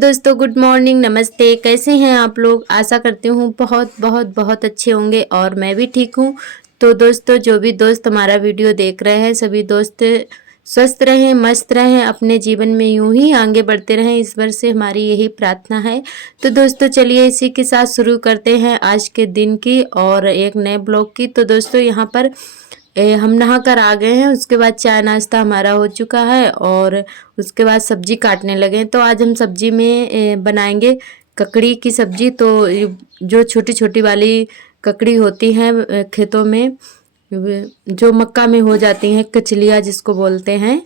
दोस्तों, good morning, नमस्ते। कैसे हैं आप लोग? आशा करती हूँ बहुत बहुत बहुत अच्छे होंगे और मैं भी ठीक हूँ। तो दोस्तों, जो भी दोस्त हमारा वीडियो देख रहे हैं, सभी दोस्त स्वस्थ रहें, मस्त रहें, अपने जीवन में यूं ही आगे बढ़ते रहें, ईश्वर से हमारी यही प्रार्थना है। तो दोस्तों, चलिए इसी के साथ शुरू करते हैं आज के दिन की और एक नए ब्लॉग की। तो दोस्तों, यहाँ पर हम नहा कर आ गए हैं। उसके बाद चाय नाश्ता हमारा हो चुका है और उसके बाद सब्जी काटने लगे हैं। तो आज हम सब्जी में बनाएंगे ककड़ी की सब्जी। तो जो छोटी छोटी वाली ककड़ी होती हैं खेतों में, जो मक्का में हो जाती हैं, कचलिया जिसको बोलते हैं।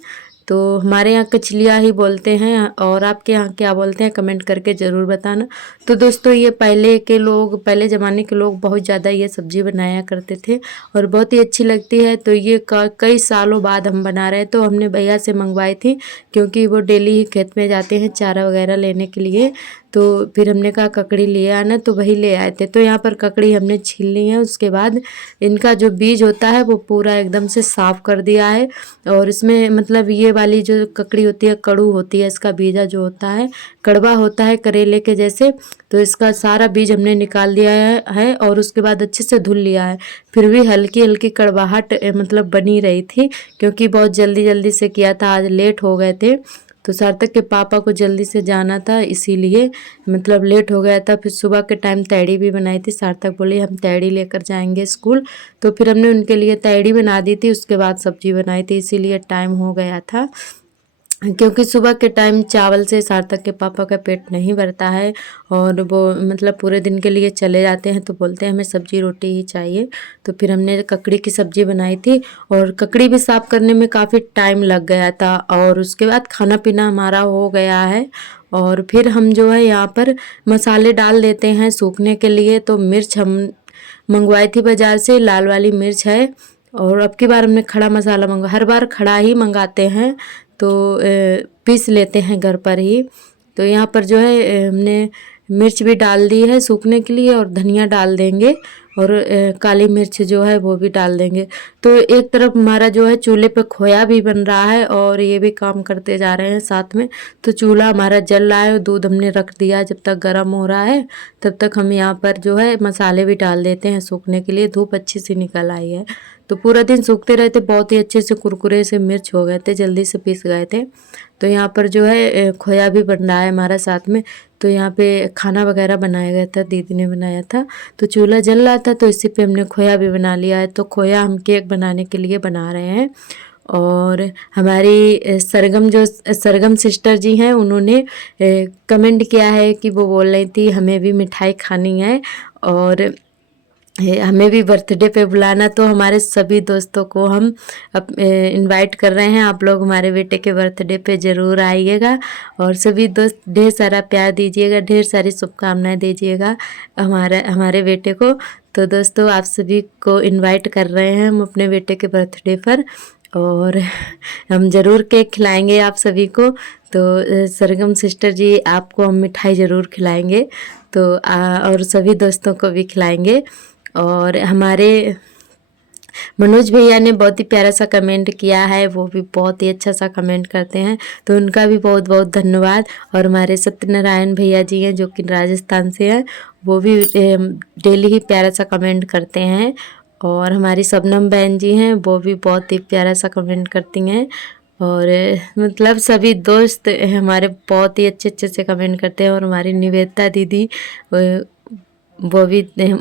तो हमारे यहाँ कचलिया ही बोलते हैं और आपके यहाँ क्या बोलते हैं कमेंट करके ज़रूर बताना। तो दोस्तों, ये पहले ज़माने के लोग बहुत ज़्यादा ये सब्ज़ी बनाया करते थे और बहुत ही अच्छी लगती है। तो ये कई सालों बाद हम बना रहे हैं। तो हमने भैया से मंगवाई थी क्योंकि वो डेली ही खेत में जाते हैं चारा वगैरह लेने के लिए। तो फिर हमने कहा ककड़ी ले आना, तो वही ले आए थे। तो यहाँ पर ककड़ी हमने छील ली है। उसके बाद इनका जो बीज होता है वो पूरा एकदम से साफ़ कर दिया है। और इसमें मतलब ये वाली जो ककड़ी होती है कड़ू होती है, इसका बीजा जो होता है कड़वा होता है करेले के जैसे। तो इसका सारा बीज हमने निकाल दिया है और उसके बाद अच्छे से धुल लिया है। फिर भी हल्की हल्की कड़वाहट मतलब बनी रही थी क्योंकि बहुत जल्दी जल्दी से किया था, आज लेट हो गए थे। तो सार्थक के पापा को जल्दी से जाना था, इसीलिए मतलब लेट हो गया था। फिर सुबह के टाइम तैड़ी भी बनाई थी। सार्थक बोली हम तैड़ी लेकर जाएंगे स्कूल। तो फिर हमने उनके लिए तैड़ी बना दी थी, उसके बाद सब्जी बनाई थी, इसीलिए टाइम हो गया था। क्योंकि सुबह के टाइम चावल से सार्थक के पापा का पेट नहीं भरता है और वो मतलब पूरे दिन के लिए चले जाते हैं, तो बोलते हैं हमें सब्जी रोटी ही चाहिए। तो फिर हमने ककड़ी की सब्जी बनाई थी और ककड़ी भी साफ़ करने में काफ़ी टाइम लग गया था। और उसके बाद खाना पीना हमारा हो गया है और फिर हम जो है यहाँ पर मसाले डाल देते हैं सूखने के लिए। तो मिर्च हम मंगवाई थी बाज़ार से, लाल वाली मिर्च है। और अब की बार हमने खड़ा मसाला हर बार खड़ा ही मंगाते हैं, तो पीस लेते हैं घर पर ही। तो यहाँ पर जो है हमने मिर्च भी डाल दी है सूखने के लिए और धनिया डाल देंगे और काली मिर्च जो है वो भी डाल देंगे। तो एक तरफ हमारा जो है चूल्हे पे खोया भी बन रहा है और ये भी काम करते जा रहे हैं साथ में। तो चूल्हा हमारा जल रहा है और दूध हमने रख दिया है, जब तक गर्म हो रहा है तब तक हम यहाँ पर जो है मसाले भी डाल देते हैं सूखने के लिए। धूप अच्छी सी निकल आई है तो पूरा दिन सूखते रहते, बहुत ही अच्छे से कुरकुरे से मिर्च हो गए थे, जल्दी से पीस गए थे। तो यहाँ पर जो है खोया भी बन रहा है हमारा साथ में। तो यहाँ पे खाना वगैरह बनाया गया था, दीदी ने बनाया था। तो चूल्हा जल रहा था तो इसी पे हमने खोया भी बना लिया है। तो खोया हम केक बनाने के लिए बना रहे हैं। और हमारी सरगम सिस्टर जी हैं, उन्होंने कमेंट किया है कि वो बोल रही थी हमें भी मिठाई खानी है और हमें भी बर्थडे पे बुलाना। तो हमारे सभी दोस्तों को हम इनवाइट कर रहे हैं, आप लोग हमारे बेटे के बर्थडे पे ज़रूर आइएगा और सभी दोस्त ढेर सारा प्यार दीजिएगा, ढेर सारी शुभकामनाएं दीजिएगा हमारे बेटे को। तो दोस्तों, आप सभी को इनवाइट कर रहे हैं हम अपने बेटे के बर्थडे पर और हम ज़रूर केक खिलाएंगे आप सभी को। तो सरगम सिस्टर जी, आपको हम मिठाई ज़रूर खिलाएंगे। तो और सभी दोस्तों को भी खिलाएंगे। और हमारे मनोज भैया ने बहुत ही प्यारा सा कमेंट किया है, वो भी बहुत ही अच्छा सा कमेंट करते हैं, तो उनका भी बहुत बहुत धन्यवाद। और हमारे सत्यनारायण भैया जी हैं जो कि राजस्थान से हैं, वो भी डेली ही प्यारा सा कमेंट करते हैं। और हमारी शबनम बहन जी हैं, वो भी बहुत ही प्यारा सा कमेंट करती हैं। और मतलब सभी दोस्त हमारे बहुत ही अच्छे अच्छे से कमेंट करते हैं। और हमारी निवेदिता दीदी, वो भी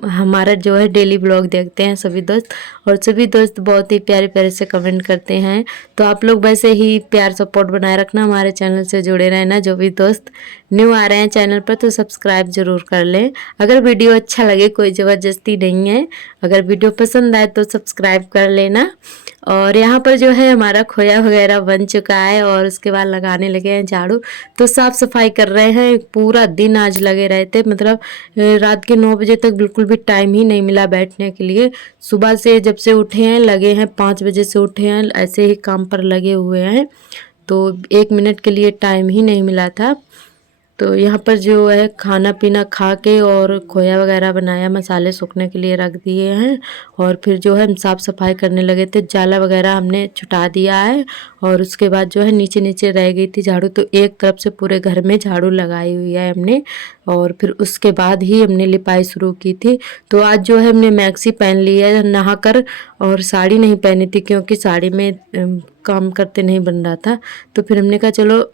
हमारा जो है डेली ब्लॉग देखते हैं सभी दोस्त। और सभी दोस्त बहुत ही प्यारे प्यारे से कमेंट करते हैं। तो आप लोग वैसे ही प्यार सपोर्ट बनाए रखना, हमारे चैनल से जुड़े रहना। जो भी दोस्त न्यू आ रहे हैं चैनल पर तो सब्सक्राइब जरूर कर लें। अगर वीडियो अच्छा लगे, कोई ज़बरदस्ती नहीं है, अगर वीडियो पसंद आए तो सब्सक्राइब कर लेना। और यहाँ पर जो है हमारा खोया वगैरह बन चुका है और उसके बाद लगाने लगे हैं झाड़ू। तो साफ़ सफाई कर रहे हैं, पूरा दिन आज लगे रहे थे, मतलब रात के 9 बजे तक बिल्कुल भी टाइम ही नहीं मिला बैठने के लिए। सुबह से जब से उठे हैं, लगे हैं 5 बजे से उठे हैं, ऐसे ही काम पर लगे हुए हैं। तो 1 मिनट के लिए टाइम ही नहीं मिला था। तो यहाँ पर जो है खाना पीना खा के और खोया वगैरह बनाया, मसाले सूखने के लिए रख दिए हैं। और फिर जो है हम साफ़ सफाई करने लगे थे, जाला वगैरह हमने छुटा दिया है। और उसके बाद जो है नीचे नीचे रह गई थी झाड़ू, तो एक तरफ से पूरे घर में झाड़ू लगाई हुई है हमने। और फिर उसके बाद ही हमने लिपाई शुरू की थी। तो आज जो है हमने मैक्सी पहन ली है नहा कर, और साड़ी नहीं पहनी थी क्योंकि साड़ी में काम करते नहीं बन रहा था। तो फिर हमने कहा चलो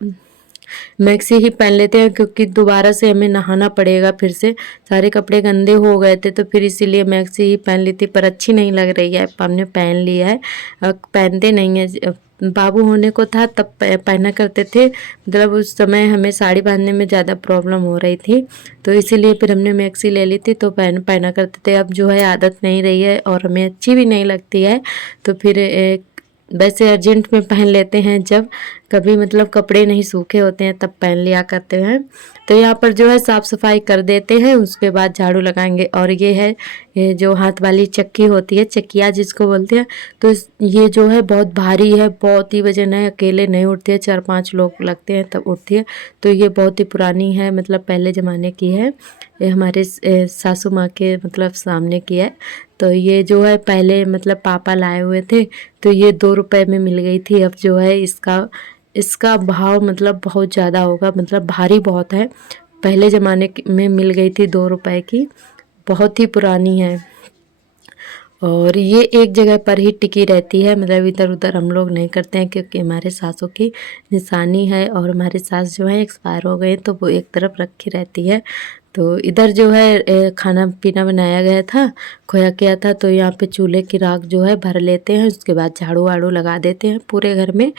मैक्सी ही पहन लेते हैं, क्योंकि दोबारा से हमें नहाना पड़ेगा फिर से, सारे कपड़े गंदे हो गए थे। तो फिर इसीलिए मैक्सी ही पहन ली थी, पर अच्छी नहीं लग रही है, हमने पहन लिया है। पहनते नहीं है, बाबू होने को था तब पहना करते थे, मतलब उस समय हमें साड़ी पहनने में ज़्यादा प्रॉब्लम हो रही थी, तो इसीलिए फिर हमने मैक्सी ले ली थी। तो पहना करते थे, अब जो है आदत नहीं रही है और हमें अच्छी भी नहीं लगती है। तो फिर वैसे अर्जेंट में पहन लेते हैं, जब कभी मतलब कपड़े नहीं सूखे होते हैं तब पहन लिया करते हैं। तो यहाँ पर जो है साफ़ सफाई कर देते हैं, उसके बाद झाड़ू लगाएंगे। और ये है, ये जो हाथ वाली चक्की होती है, चक्किया जिसको बोलते हैं, तो ये जो है बहुत भारी है, बहुत ही वजन है, अकेले नहीं उठती है, 4-5 लोग लगते हैं तब उठती है। तो ये बहुत ही पुरानी है, मतलब पहले ज़माने की है, ये हमारे सासू माँ के मतलब सामने की है। तो ये जो है पहले मतलब पापा लाए हुए थे, तो ये 2 रुपए में मिल गई थी। अब जो है इसका भाव मतलब बहुत ज़्यादा होगा, मतलब भारी बहुत है। पहले ज़माने में मिल गई थी 2 रुपए की, बहुत ही पुरानी है। और ये एक जगह पर ही टिकी रहती है, मतलब इधर उधर हम लोग नहीं करते हैं, क्योंकि हमारे सासों की निशानी है। और हमारे सास जो है एक्सपायर हो गए, तो वो एक तरफ रखी रहती है। तो इधर जो है खाना पीना बनाया गया था, खोया किया था, तो यहाँ पे चूल्हे की राख जो है भर लेते हैं, उसके बाद झाड़ू वाड़ू लगा देते हैं पूरे घर में।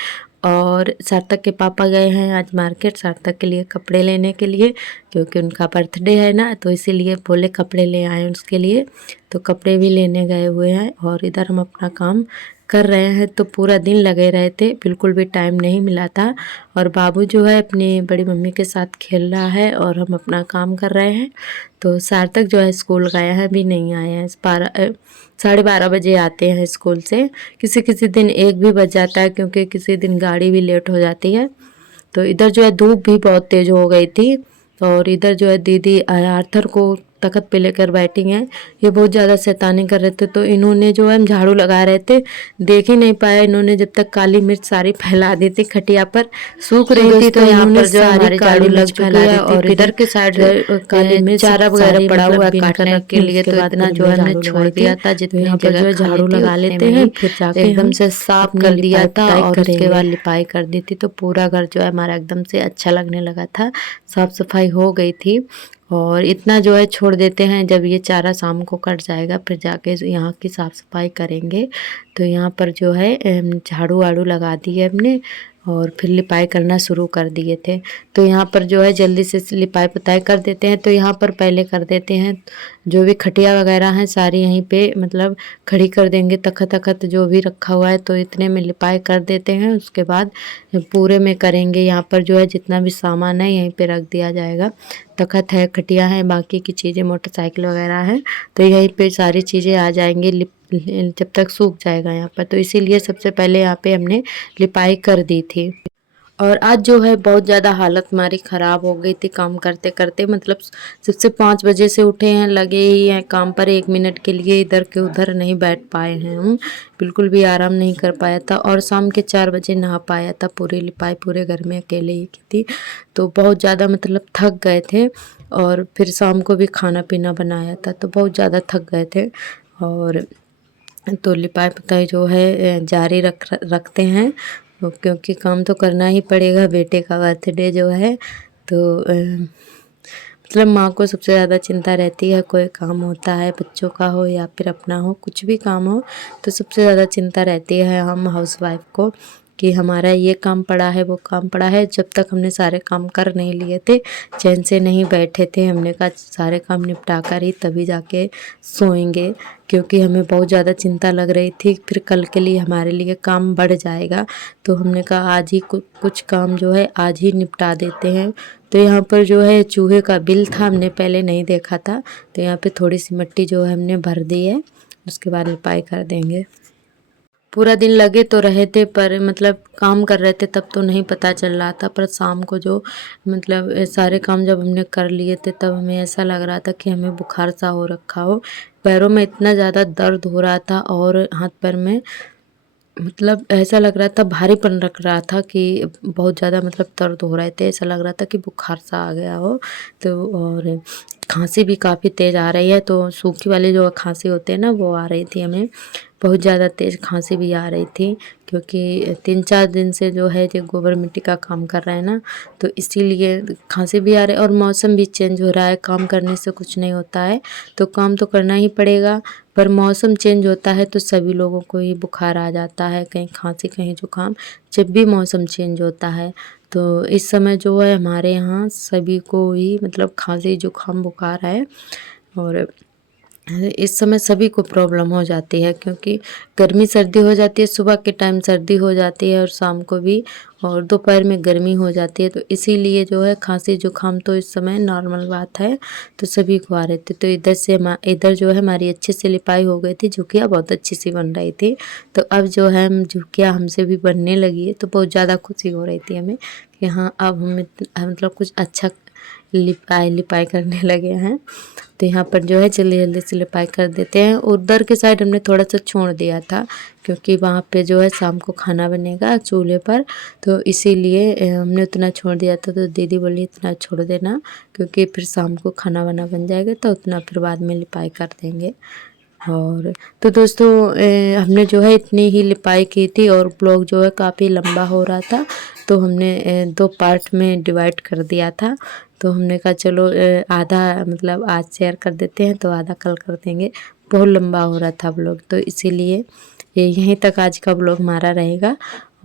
और सार्थक के पापा गए हैं आज मार्केट, सार्थक के लिए कपड़े लेने के लिए, क्योंकि उनका बर्थडे है ना, तो इसीलिए बोले कपड़े ले आए उसके लिए। तो कपड़े भी लेने गए हुए हैं, और इधर हम अपना काम कर रहे हैं। तो पूरा दिन लगे रहे थे, बिल्कुल भी टाइम नहीं मिला था। और बाबू जो है अपनी बड़ी मम्मी के साथ खेल रहा है, और हम अपना काम कर रहे हैं। तो सार्थक जो है स्कूल गया है, अभी नहीं आया है, 12:30 बजे आते हैं स्कूल से। किसी किसी दिन 1 भी बज जाता है, क्योंकि किसी दिन गाड़ी भी लेट हो जाती है। तो इधर जो है धूप भी बहुत तेज़ हो गई थी, और इधर जो है दीदी आर्थर को तख्त पे लेकर बैठी हैं, ये बहुत ज़्यादा शैतानी कर रहे थे। तो इन्होंने जो है हम झाड़ू लगा रहे थे, देख ही नहीं पाया इन्होंने, जब तक काली मिर्च सारी फैला दी थी, खटिया पर सूख रही थी, तो यहाँ पर जो हमारी झाड़ू लग फैला दी थी। और इधर के साइड काली मिर्च चारा वगैरह पड़ा हुआ काटने के लिए, तो इतना जो है हमने छोड़ दिया था, जितनी यहाँ पर जो है झाड़ू लगा लेते हैं, फिर जाके एकदम से साफ कर दिया था, और उसके बाद लिपाई कर दी थी। तो पूरा घर जो है हमारा एकदम से अच्छा लगने लगा था, साफ सफाई हो गई थी। और इतना जो है छोड़ देते हैं, जब ये चारा शाम को कट जाएगा फिर जाके यहाँ की साफ़ सफाई करेंगे। तो यहाँ पर जो है झाड़ू वाड़ू लगा दी है हमने, और फिर लिपाई करना शुरू कर दिए थे। तो यहाँ पर जो है जल्दी से लिपाई पुताई कर देते हैं। तो यहाँ पर पहले कर देते हैं, जो भी खटिया वगैरह हैं सारी यहीं पे मतलब खड़ी कर देंगे, तख्त तख्त जो भी रखा हुआ है, तो इतने में लिपाई कर देते हैं। उसके बाद पूरे में करेंगे, यहाँ पर जो है जितना भी सामान है यहीं पे रख दिया जाएगा। तख्त है, खटिया है, बाकी की चीज़ें मोटरसाइकिल वगैरह है, तो यहीं पे सारी चीज़ें आ जाएंगी जब तक सूख जाएगा यहाँ पर। तो इसीलिए सबसे पहले यहाँ पे हमने लिपाई कर दी थी। और आज जो है बहुत ज़्यादा हालत हमारी ख़राब हो गई थी काम करते करते, मतलब सबसे 5 बजे से उठे हैं, लगे ही हैं काम पर, 1 मिनट के लिए इधर के उधर नहीं बैठ पाए हैं हम, बिल्कुल भी आराम नहीं कर पाया था। और शाम के 4 बजे नहा पाया था, पूरी लिपाई पूरे घर में अकेले ही की थी। तो बहुत ज़्यादा मतलब थक गए थे, और फिर शाम को भी खाना पीना बनाया था, तो बहुत ज़्यादा थक गए थे। और तो लिपाई पुताई जो है जारी रखते हैं, क्योंकि काम तो करना ही पड़ेगा, बेटे का बर्थडे जो है। तो मतलब माँ को सबसे ज़्यादा चिंता रहती है, कोई काम होता है बच्चों का हो या फिर अपना हो, कुछ भी काम हो, तो सबसे ज़्यादा चिंता रहती है हम हाउसवाइफ को, कि हमारा ये काम पड़ा है, वो काम पड़ा है। जब तक हमने सारे काम कर नहीं लिए थे, चैन से नहीं बैठे थे, हमने कहा सारे काम निपटा कर ही तभी जाके सोएंगे, क्योंकि हमें बहुत ज़्यादा चिंता लग रही थी, फिर कल के लिए हमारे लिए काम बढ़ जाएगा। तो हमने कहा आज ही कुछ काम जो है आज ही निपटा देते हैं। तो यहाँ पर जो है चूहे का बिल था, हमने पहले नहीं देखा था, तो यहाँ पे थोड़ी सी मिट्टी जो है हमने भर दी है, उसके बाद लिपाई कर देंगे। पूरा दिन लगे तो रहे थे, पर मतलब काम कर रहे थे तब तो नहीं पता चल रहा था, पर शाम को जो मतलब सारे काम जब हमने कर लिए थे तब हमें ऐसा लग रहा था कि हमें बुखार सा हो रखा हो। पैरों में इतना ज़्यादा दर्द हो रहा था और हाथ पैर में मतलब ऐसा लग रहा था, भारीपन रख रहा था कि बहुत ज़्यादा मतलब दर्द हो रहे थे, ऐसा लग रहा था कि बुखार सा आ गया हो। तो और खांसी भी काफ़ी तेज़ आ रही है, तो सूखी वाली जो खांसी होती है ना वो आ रही थी हमें, बहुत ज़्यादा तेज़ खांसी भी आ रही थी, क्योंकि 3-4 दिन से जो है ये गोबर मिट्टी का काम कर रहे हैं ना, तो इसीलिए खांसी भी आ रही है। और मौसम भी चेंज हो रहा है, काम करने से कुछ नहीं होता है, तो काम तो करना ही पड़ेगा, पर मौसम चेंज होता है तो सभी लोगों को ही बुखार आ जाता है, कहीं खांसी कहीं जुकाम, जब भी मौसम चेंज होता है। तो इस समय जो है हमारे यहाँ सभी को ही मतलब खांसी जुकाम बुखार है, और इस समय सभी को प्रॉब्लम हो जाती है, क्योंकि गर्मी सर्दी हो जाती है, सुबह के टाइम सर्दी हो जाती है और शाम को भी, और दोपहर में गर्मी हो जाती है, तो इसीलिए जो है खांसी जुकाम तो इस समय नॉर्मल बात है, तो सभी को आ रहे थे। तो इधर जो है हमारी अच्छे से लिपाई हो गई थी, झुकिया बहुत अच्छी सी बन रही थी, तो अब जो है झुकिया हमसे भी बनने लगी है, तो बहुत ज़्यादा खुशी हो रही थी हमें कि हाँ अब हमें मतलब कुछ अच्छा लिपाई करने लगे हैं। तो यहाँ पर जो है जल्दी जल्दी से लिपाई कर देते हैं। उधर के साइड हमने थोड़ा सा छोड़ दिया था, क्योंकि वहाँ पे जो है शाम को खाना बनेगा चूल्हे पर, तो इसीलिए हमने उतना छोड़ दिया था। तो दीदी बोली इतना छोड़ देना, क्योंकि फिर शाम को खाना वाना बन जाएगा तो उतना फिर बाद में लिपाई कर देंगे। और तो दोस्तों हमने जो है इतनी ही लिपाई की थी, और ब्लॉग जो है काफ़ी लंबा हो रहा था, तो हमने 2 पार्ट में डिवाइड कर दिया था। तो हमने कहा चलो आधा मतलब आज शेयर कर देते हैं, तो आधा कल कर देंगे, बहुत लंबा हो रहा था ब्लॉग, तो इसीलिए यहीं तक आज का ब्लॉग हमारा रहेगा।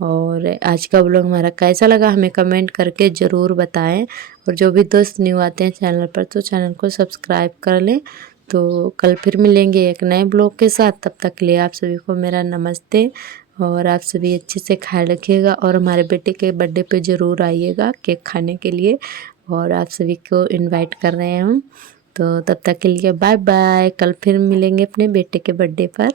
और आज का ब्लॉग हमारा कैसा लगा हमें कमेंट करके ज़रूर बताएं, और जो भी दोस्त न्यू आते हैं चैनल पर तो चैनल को सब्सक्राइब कर लें। तो कल फिर मिलेंगे एक नए ब्लॉग के साथ, तब तक के लिए आप सभी को मेरा नमस्ते, और आप सभी अच्छे से ख्याल रखिएगा, और हमारे बेटे के बर्थडे पे ज़रूर आइएगा केक खाने के लिए, और आप सभी को इनवाइट कर रहे हैं हम। तो तब तक के लिए बाय बाय, कल फिर मिलेंगे अपने बेटे के बर्थडे पर।